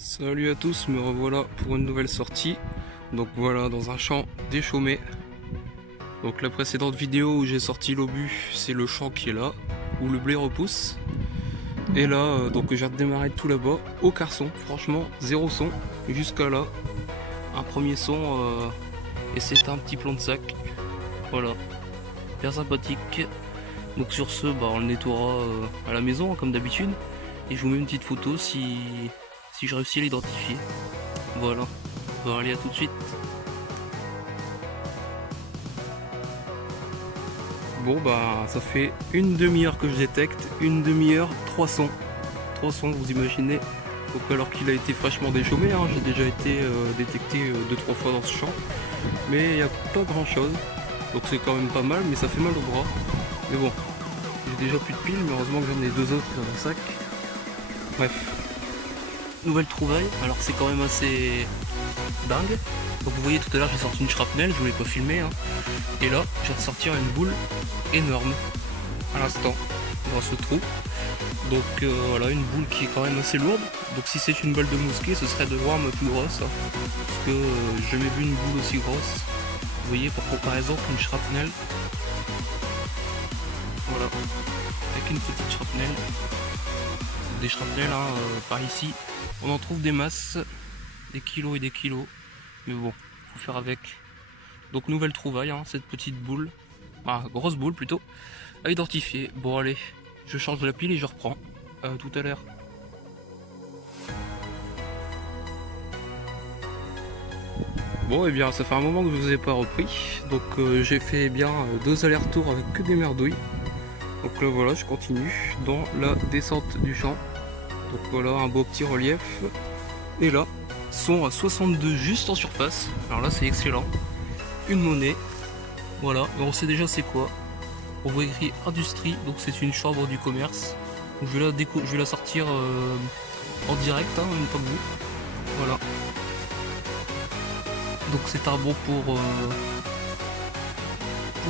Salut à tous, me revoilà pour une nouvelle sortie. Donc voilà, dans un champ déchaumé. Donc la précédente vidéo où j'ai sorti l'obus, c'est le champ qui est là, où le blé repousse. Et là, donc j'ai redémarré tout là-bas, au carson, franchement, zéro son, jusqu'à là. Un premier son, et c'est un petit plan de sac. Voilà, bien sympathique. Donc sur ce, on le nettoiera à la maison, comme d'habitude. Et je vous mets une petite photo si je réussis à l'identifier. Voilà. Bon, allez, à tout de suite. Bon, ça fait une demi-heure que je détecte. Une demi-heure, 300. 300, vous imaginez. Donc, alors qu'il a été fraîchement déchaumé, hein, j'ai déjà été détecté 2-3 fois dans ce champ. Mais il n'y a pas grand-chose. Donc, c'est quand même pas mal, mais ça fait mal au bras. Mais bon, j'ai déjà plus de piles, mais heureusement que j'en ai deux autres dans le sac. Bref. Nouvelle trouvaille, alors c'est quand même assez dingue. Donc vous voyez tout à l'heure j'ai sorti une shrapnel, je voulais pas filmer hein. Et là j'ai ressorti une boule énorme à l'instant dans ce trou. Donc voilà, une boule qui est quand même assez lourde. Donc si c'est une balle de mousquet, ce serait de loin ma plus grosse hein, parce que j'ai jamais vu une boule aussi grosse. Vous voyez, pour comparaison, une shrapnel, voilà, avec une petite shrapnel, des shrapnels hein, par ici on en trouve des masses, des kilos et des kilos, mais bon, faut faire avec. Donc nouvelle trouvaille, hein, cette petite boule, grosse boule plutôt, à identifier. Bon allez, je change de la pile et je reprends. Tout à l'heure. Bon et bien ça fait un moment que je vous ai pas repris, donc j'ai fait bien 2 allers-retours avec que des merdouilles. Donc là voilà, je continue dans la descente du champ. Donc voilà, un beau petit relief. Et là, son à 62 juste en surface. Alors là, c'est excellent. Une monnaie. Voilà, et on sait déjà c'est quoi. On voit écrit industrie, donc c'est une chambre du commerce. Donc je vais la sortir en direct, hein, en même temps que vous. Voilà. Donc c'est un bon pour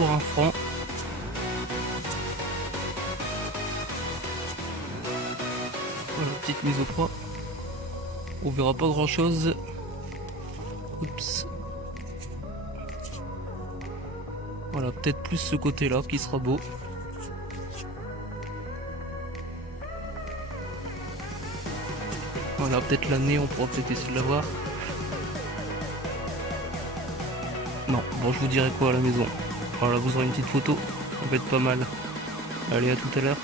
1 franc. Voilà, petite mise au point. On verra pas grand chose. Oups. Voilà, peut-être plus ce côté là qui sera beau. Voilà, peut-être l'année, on pourra peut-être essayer de la voir. Non, bon, je vous dirai quoi à la maison. Voilà, vous aurez une petite photo, ça va être pas mal. Allez, à tout à l'heure.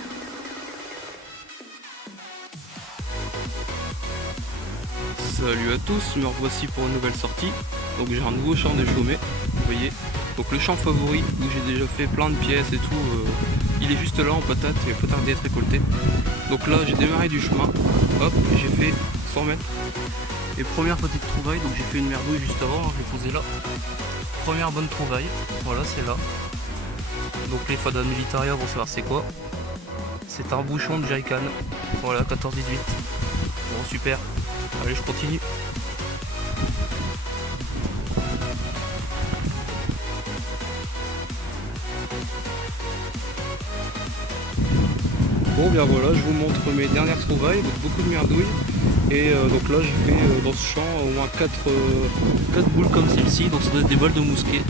Salut à tous, me revoici pour une nouvelle sortie. Donc j'ai un nouveau champ déchaumé, vous voyez. Donc le champ favori où j'ai déjà fait plein de pièces et tout, il est juste là en patate et il faut tarder d'être récolté. Donc là j'ai démarré du chemin, hop, j'ai fait 100 mètres. Et première petite trouvaille, donc j'ai fait une merdouille juste avant, hein, je l'ai posée là. Première bonne trouvaille, voilà c'est là. Donc les Fada Militaria vont savoir c'est quoi. C'est un bouchon de jerrycan, voilà 14-18. Bon super. Allez, je continue. Bon bien voilà, je vous montre mes dernières trouvailles, donc beaucoup de merdouilles. Et donc là je fais dans ce champ au moins 4 boules comme celle-ci, donc ça doit être des balles de mousquet.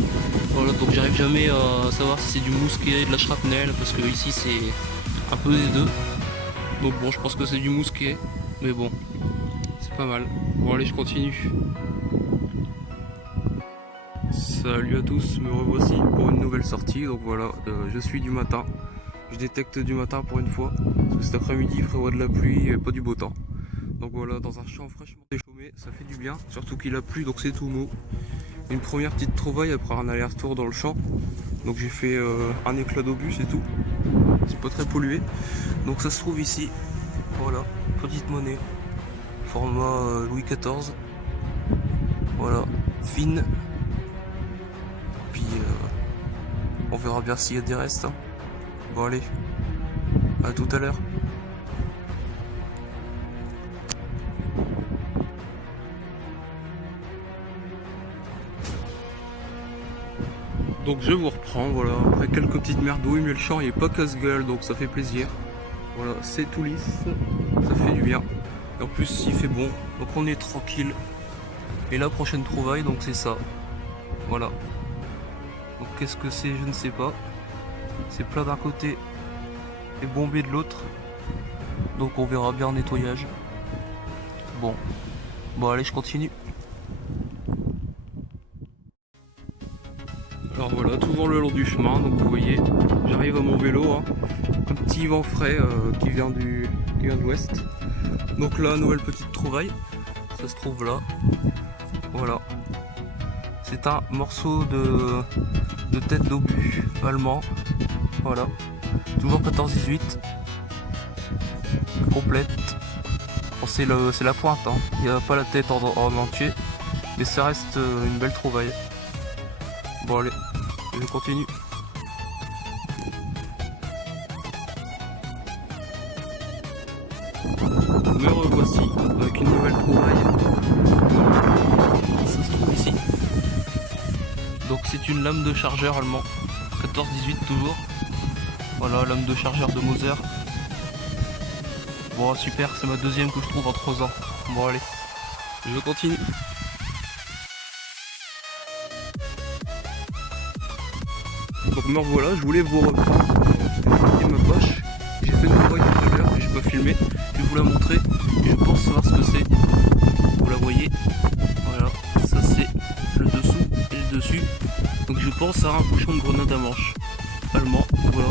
Voilà, donc j'arrive jamais à savoir si c'est du mousquet, de la shrapnel, parce que ici c'est un peu des deux. Donc bon, je pense que c'est du mousquet, mais bon. Pas mal. Bon allez, je continue. Salut à tous, me revoici pour une nouvelle sortie. Donc voilà, je suis du matin. Je détecte du matin pour une fois. Parce que cet après-midi il prévoit de la pluie et pas du beau temps. Donc voilà, dans un champ fraîchement déchaumé, ça fait du bien. Surtout qu'il a plu, donc c'est tout mou. Une première petite trouvaille après un aller-retour dans le champ. Donc j'ai fait un éclat d'obus, c'est tout. C'est pas très pollué. Donc ça se trouve ici. Voilà, petite monnaie. Format Louis XIV, voilà, fine, puis on verra bien s'il y a des restes. Hein. Bon allez, à tout à l'heure. Donc je vous reprends, voilà, après quelques petites merdouilles, mais le champ il est pas casse-gueule, donc ça fait plaisir. Voilà, c'est tout lisse, ça fait du bien. Et en plus il fait bon, donc on est tranquille. Et la prochaine trouvaille, donc c'est ça. Voilà. Donc qu'est-ce que c'est, je ne sais pas. C'est plat d'un côté et bombé de l'autre. Donc on verra bien en nettoyage. Bon. Bon allez, je continue. Alors voilà, toujours le long du chemin, donc vous voyez, j'arrive à mon vélo, hein. Un petit vent frais qui vient de l'ouest. Donc là, nouvelle petite trouvaille, ça se trouve là, voilà. C'est un morceau de tête d'obus allemand, voilà. Toujours 14-18, complète. Bon, c'est la pointe, hein. Il n'y a pas la tête en entier, mais ça reste une belle trouvaille. Bon allez, je continue. Me revoici avec une nouvelle trouvaille. Ça se trouve ici. Donc c'est une lame de chargeur allemand. 14-18 toujours. Voilà, lame de chargeur de Moser. Bon super, c'est ma deuxième que je trouve en 3 ans. Bon allez, je continue. Donc me revoilà, je voulais vous reprendre ma poche. J'ai fait une trouvaille tout à l'heure, j'ai pas filmé. Je vais vous la montrer et je pense savoir ce que c'est. Vous la voyez. Voilà, ça c'est le dessous et le dessus. Donc je pense à un bouchon de grenade à manche allemand. Voilà.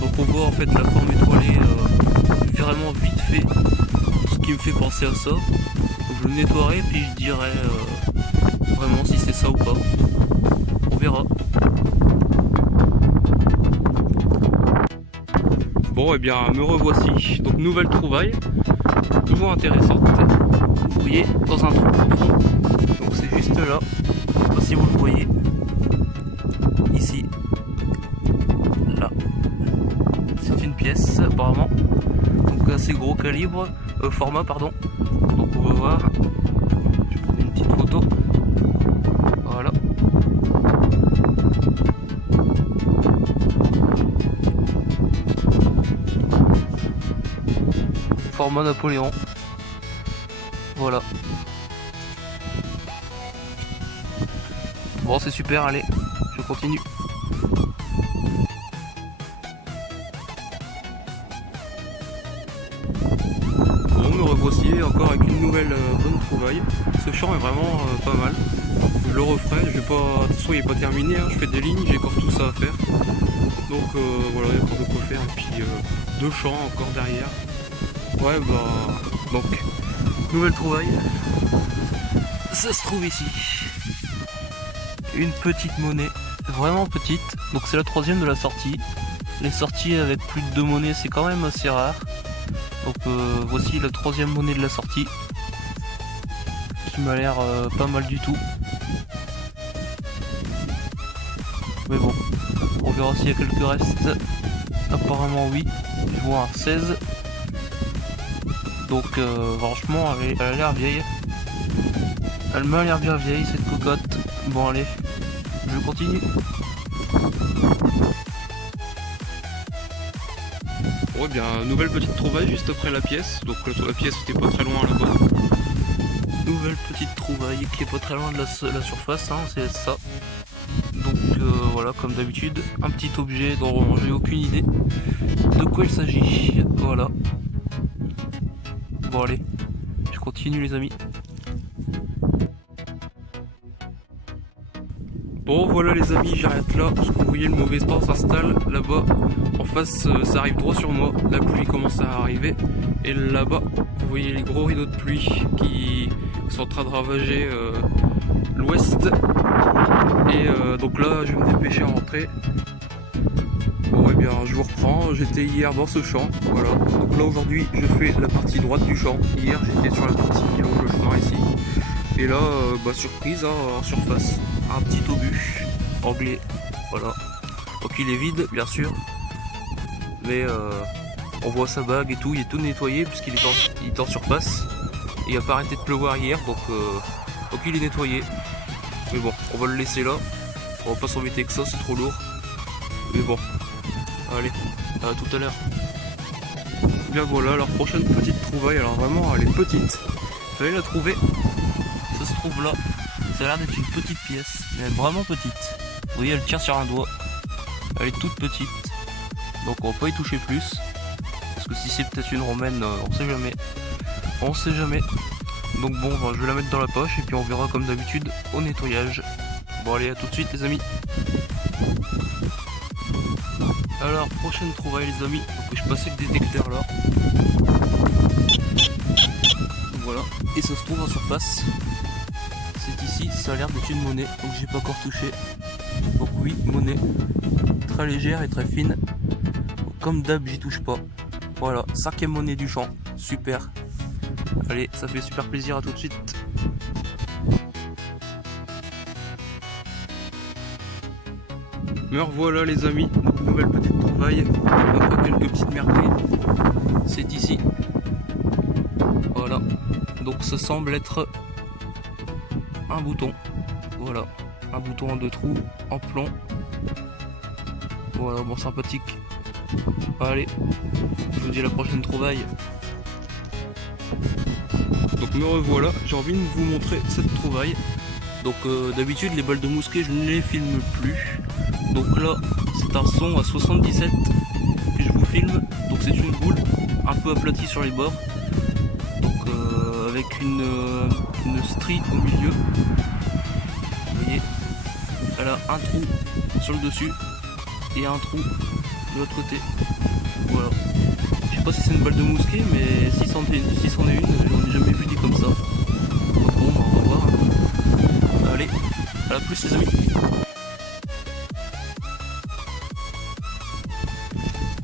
Donc on voit en fait la forme étoilée vraiment vite fait. Ce qui me fait penser à ça. Donc je le nettoierai puis je dirai vraiment si c'est ça ou pas. On verra. Bon et bien me revoici, donc nouvelle trouvaille, toujours intéressante, vous voyez, dans un trou profond, donc c'est juste là, je sais pas si vous le voyez, ici, là, c'est une pièce apparemment, donc assez gros calibre, format pardon, donc on va voir, je vais prendre une petite photo, voilà. Format Napoléon. Voilà. Bon c'est super, allez, je continue. Bon me revoici encore avec une nouvelle bonne trouvaille. Ce champ est vraiment pas mal. Je le referai, je vais pas. De toute façon il est pas terminé, hein. Je fais des lignes, j'ai encore tout ça à faire. Donc voilà, il y a encore de quoi faire. Et puis 2 champs encore derrière. Ouais bah donc nouvelle trouvaille, ça se trouve ici, une petite monnaie, vraiment petite, donc c'est la 3e de la sortie. Les sorties avec plus de 2 monnaies c'est quand même assez rare, donc voici la 3e monnaie de la sortie, qui m'a l'air pas mal du tout, mais bon, on verra s'il y a quelques restes, apparemment oui, je vois un 16. Donc franchement elle a l'air vieille. Elle m'a l'air bien vieille cette cocotte. Bon allez, je continue. Ouais bien, nouvelle petite trouvaille juste après la pièce. Donc la pièce était pas très loin là-bas. Nouvelle petite trouvaille qui est pas très loin de la surface, hein, c'est ça. Donc voilà, comme d'habitude, un petit objet dont j'ai aucune idée de quoi il s'agit. Voilà. Bon allez, je continue les amis. Bon voilà les amis, j'arrête là parce que vous voyez le mauvais temps s'installe là-bas. En face ça arrive droit sur moi, la pluie commence à arriver. Et là-bas, vous voyez les gros rideaux de pluie qui sont en train de ravager l'ouest. Et donc là je vais me dépêcher à rentrer. Bon et bien je vous reprends, j'étais hier dans ce champ, voilà. Donc là aujourd'hui je fais la partie droite du champ. Hier j'étais sur la partie qui longe le chemin ici. Et là, bah, surprise hein, en surface, un petit obus anglais, voilà. Donc il est vide bien sûr, mais on voit sa bague et tout, il est tout nettoyé puisqu'il est en surface. Il n'a pas arrêté de pleuvoir hier, donc il est nettoyé. Mais bon, on va le laisser là, on va pas s'embêter avec ça, c'est trop lourd. Mais bon, allez, à tout à l'heure. bien voilà, leur prochaine petite trouvaille. Alors vraiment, elle est petite. Vous allez la trouver. Ça se trouve là. Ça a l'air d'être une petite pièce, mais elle est vraiment petite. Vous voyez, elle tient sur un doigt. Elle est toute petite. Donc on va pas y toucher plus. Parce que si c'est peut-être une romaine, on sait jamais. On sait jamais. Donc bon, ben, je vais la mettre dans la poche et puis on verra comme d'habitude au nettoyage. Bon allez, à tout de suite les amis. Alors, prochaine trouvaille les amis. Donc je passais le détecteur là. Voilà. Et ça se trouve en surface. C'est ici, ça a l'air d'être une monnaie. Donc j'ai pas encore touché. Donc oui, monnaie. Très légère et très fine. Comme d'hab, j'y touche pas. Voilà, 5e monnaie du champ. Super. Allez, ça fait super plaisir, à tout de suite. Me revoilà les amis, donc nouvelle petite trouvaille. Après quelques petites merveilles. C'est ici. Voilà. Donc ça semble être un bouton. Voilà. Un bouton en 2 trous, en plomb. Voilà, bon sympathique. Allez, je vous dis à la prochaine trouvaille. Donc me revoilà, j'ai envie de vous montrer cette trouvaille. Donc d'habitude les balles de mousquet je ne les filme plus. Donc là c'est un son à 77 que je vous filme. Donc c'est une boule un peu aplatie sur les bords. Donc avec une strie au milieu. Vous voyez, elle a un trou sur le dessus et un trou de l'autre côté. Voilà. Je sais pas si c'est une balle de mousquet, mais si c'en est une, j'en ai jamais vu des comme ça. Donc bon, on va voir. Allez, à la plus les amis.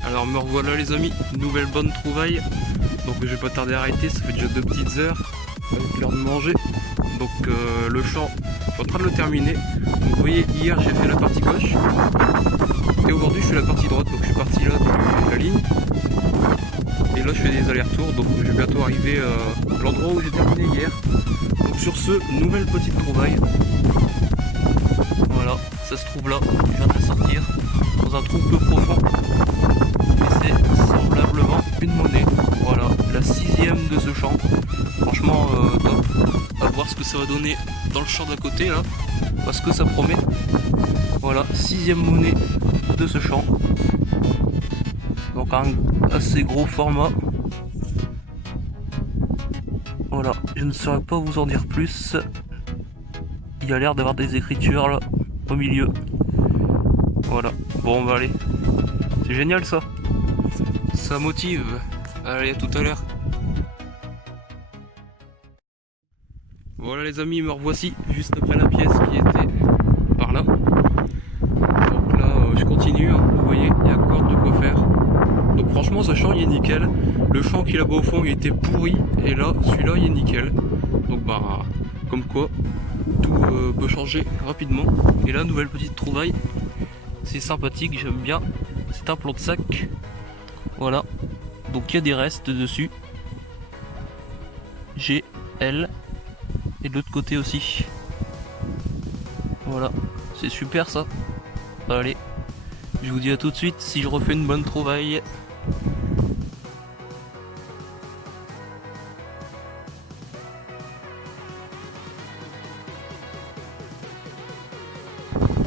Alors me revoilà les amis, nouvelle bonne trouvaille. Donc je vais pas tarder à arrêter, ça fait déjà 2 petites heures. Avec l'heure de manger. Donc le champ, je suis en train de le terminer. Donc, vous voyez, hier j'ai fait la partie gauche. Et aujourd'hui je fais la partie droite, donc je suis parti là depuis la ligne. Et là je fais des allers-retours, donc je vais bientôt arriver à l'endroit où j'ai terminé hier. Donc sur ce, nouvelle petite trouvaille. Voilà, ça se trouve là, je viens de la sortir, dans un trou peu profond. Et c'est semblablement une monnaie. Voilà, la 6e de ce champ. Franchement top. À voir ce que ça va donner dans le champ d'à côté là. Parce que ça promet. Voilà, 6e monnaie de ce champ. Donc un assez gros format. Voilà, je ne saurais pas vous en dire plus. Il y a l'air d'avoir des écritures là au milieu. Voilà, bon on va aller. C'est génial ça. Ça motive. Allez, à tout à l'heure. Voilà les amis, me revoici juste après la pièce qui était par là. Donc là je continue, hein. Vous voyez, il y a encore de quoi faire. Donc franchement ce champ il est nickel. Le champ qui est là-bas au fond il était pourri. Et là celui-là il est nickel. Donc bah comme quoi tout peut changer rapidement. Et là nouvelle petite trouvaille. C'est sympathique, j'aime bien. C'est un plomb de sac. Voilà. Donc il y a des restes dessus. G, L. Et de l'autre côté aussi. Voilà. C'est super ça. Allez. Je vous dis à tout de suite si je refais une bonne trouvaille.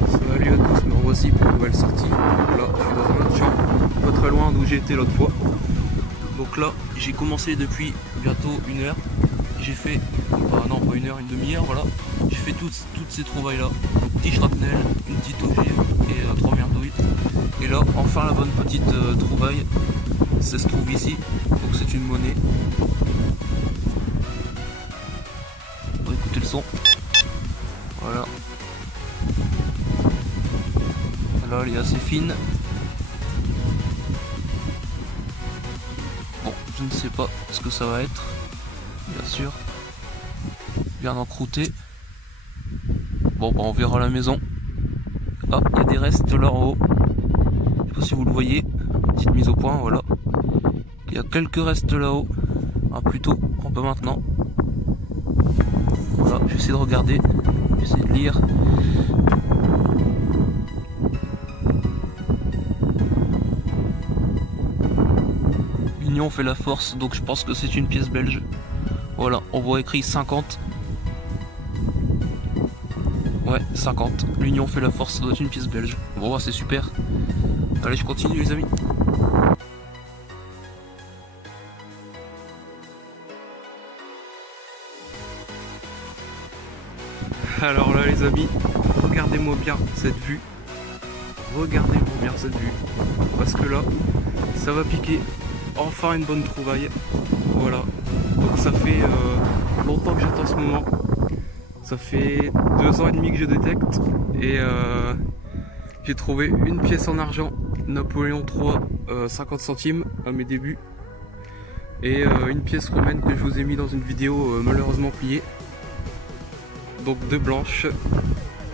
Salut à tous, me revoici pour une nouvelle sortie. Voilà, je suis dans un autre champ, pas très loin d'où j'ai été l'autre fois. Donc là, j'ai commencé depuis bientôt 1 heure. J'ai fait, non pas 1 heure, une demi-heure, voilà. J'ai fait toutes ces trouvailles là. Donc petit shrapnel, une petite ogive et 3 merdouilles. Et là, enfin la bonne petite trouvaille. Ça se trouve ici. Donc c'est une monnaie. On va écouter le son. Voilà. Là, elle est assez fine. Bon, je ne sais pas ce que ça va être. Bien sûr. Bien encrouté. Bon, bah, on verra à la maison. Ah, il y a des restes là en haut. Je sais pas si vous le voyez. Petite mise au point, voilà. Il y a quelques restes là-haut. Ah, plutôt en bas maintenant. Voilà, j'essaie de regarder. J'essaie de lire. l'union fait la force, donc je pense que c'est une pièce belge. Voilà, on voit écrit 50. Ouais, 50. L'union fait la force, ça doit être une pièce belge. Bon, bah, c'est super. Allez, je continue les amis. Alors là les amis, regardez-moi bien cette vue. Regardez-moi bien cette vue. Parce que là, ça va piquer. Enfin une bonne trouvaille. Voilà. Donc ça fait longtemps que j'attends ce moment. Ça fait 2 ans et demi que je détecte. Et j'ai trouvé une pièce en argent. Napoléon III, 50 centimes à mes débuts. Et une pièce romaine que je vous ai mis dans une vidéo malheureusement pliée. Donc 2 blanches,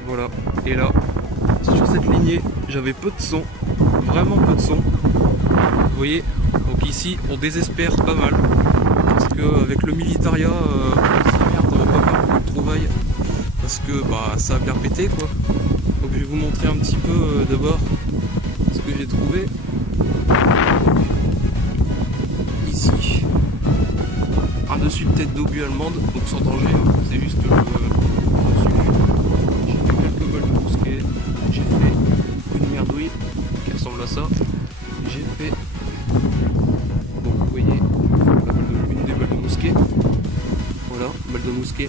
voilà. Et là, sur cette lignée, j'avais peu de son, vraiment peu de son. Vous voyez, donc ici, on désespère pas mal, parce que avec le militaria, merde, on va pas faire beaucoup de trouvailles, parce que bah ça a bien pété quoi. Donc je vais vous montrer un petit peu d'abord ce que j'ai trouvé. Ici, un dessus de tête d'obus allemande, donc sans danger, c'est juste le qui ressemble à ça. J'ai fait, donc vous voyez, une des balles de mousquet. Voilà, balle de mousquet.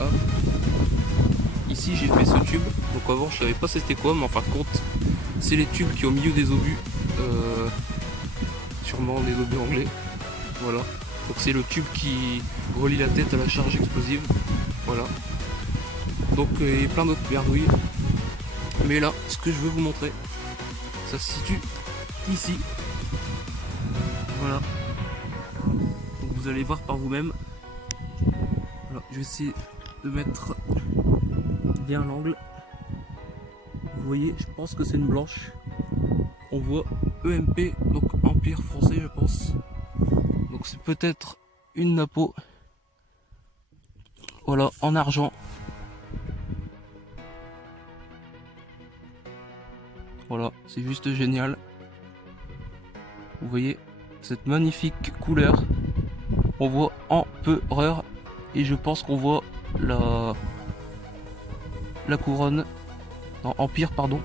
Hop. Ici j'ai fait ce tube. Donc avant je savais pas c'était quoi, mais en fin de compte c'est les tubes qui est au milieu des obus. Sûrement des obus anglais. Voilà. Donc c'est le tube qui relie la tête à la charge explosive. Voilà. Donc il y a plein d'autres merdouilles. Mais là, ce que je veux vous montrer, ça se situe ici. Voilà. Donc vous allez voir par vous-même. Voilà, je vais essayer de mettre bien l'angle. Vous voyez, je pense que c'est une blanche. On voit EMP, donc Empire français, je pense. Donc c'est peut-être une napo. Voilà, en argent. Voilà, c'est juste génial. Vous voyez cette magnifique couleur. On voit Empereur et je pense qu'on voit la couronne. Non, Empire, pardon.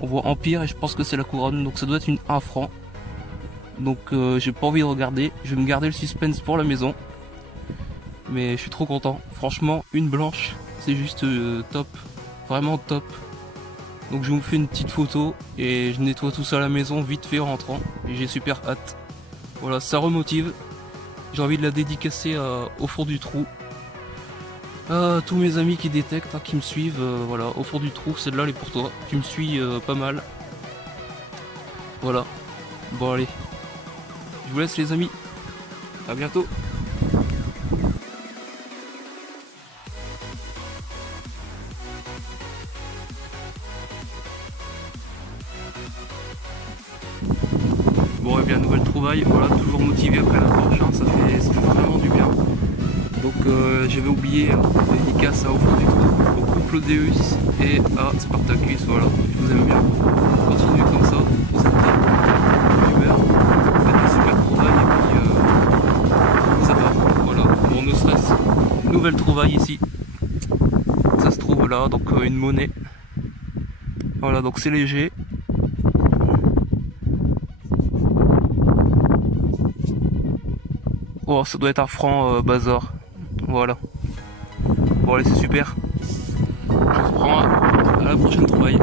On voit Empire et je pense que c'est la couronne. Donc ça doit être une 1 franc. Donc j'ai pas envie de regarder. Je vais me garder le suspense pour la maison. Mais je suis trop content. Franchement, une blanche, c'est juste top. Vraiment top. Donc je vous fais une petite photo et je nettoie tout ça à la maison vite fait en rentrant. Et j'ai super hâte. Voilà, ça remotive. J'ai envie de la dédicacer au fond du trou. À tous mes amis qui détectent, qui me suivent, voilà, au fond du trou, celle-là elle est pour toi. Tu me suis pas mal. Voilà. Bon allez. Je vous laisse les amis. À bientôt. Bon et bien nouvelle trouvaille, voilà, toujours motivé après la planche, ça fait vraiment du bien. Donc j'avais oublié dédicace à Au fond du trou, au couple Deus et à Spartacus, voilà, je vous aime bien. Continuez comme ça, vous êtes youtubeurs, faites des super trouvailles et puis ça va, voilà, bon no stress. Nouvelle trouvaille ici, ça se trouve là, donc une monnaie. Voilà, donc c'est léger. Oh, ça doit être un franc bazar. Voilà. Bon allez, c'est super. Je vous reprends à la prochaine trouvaille.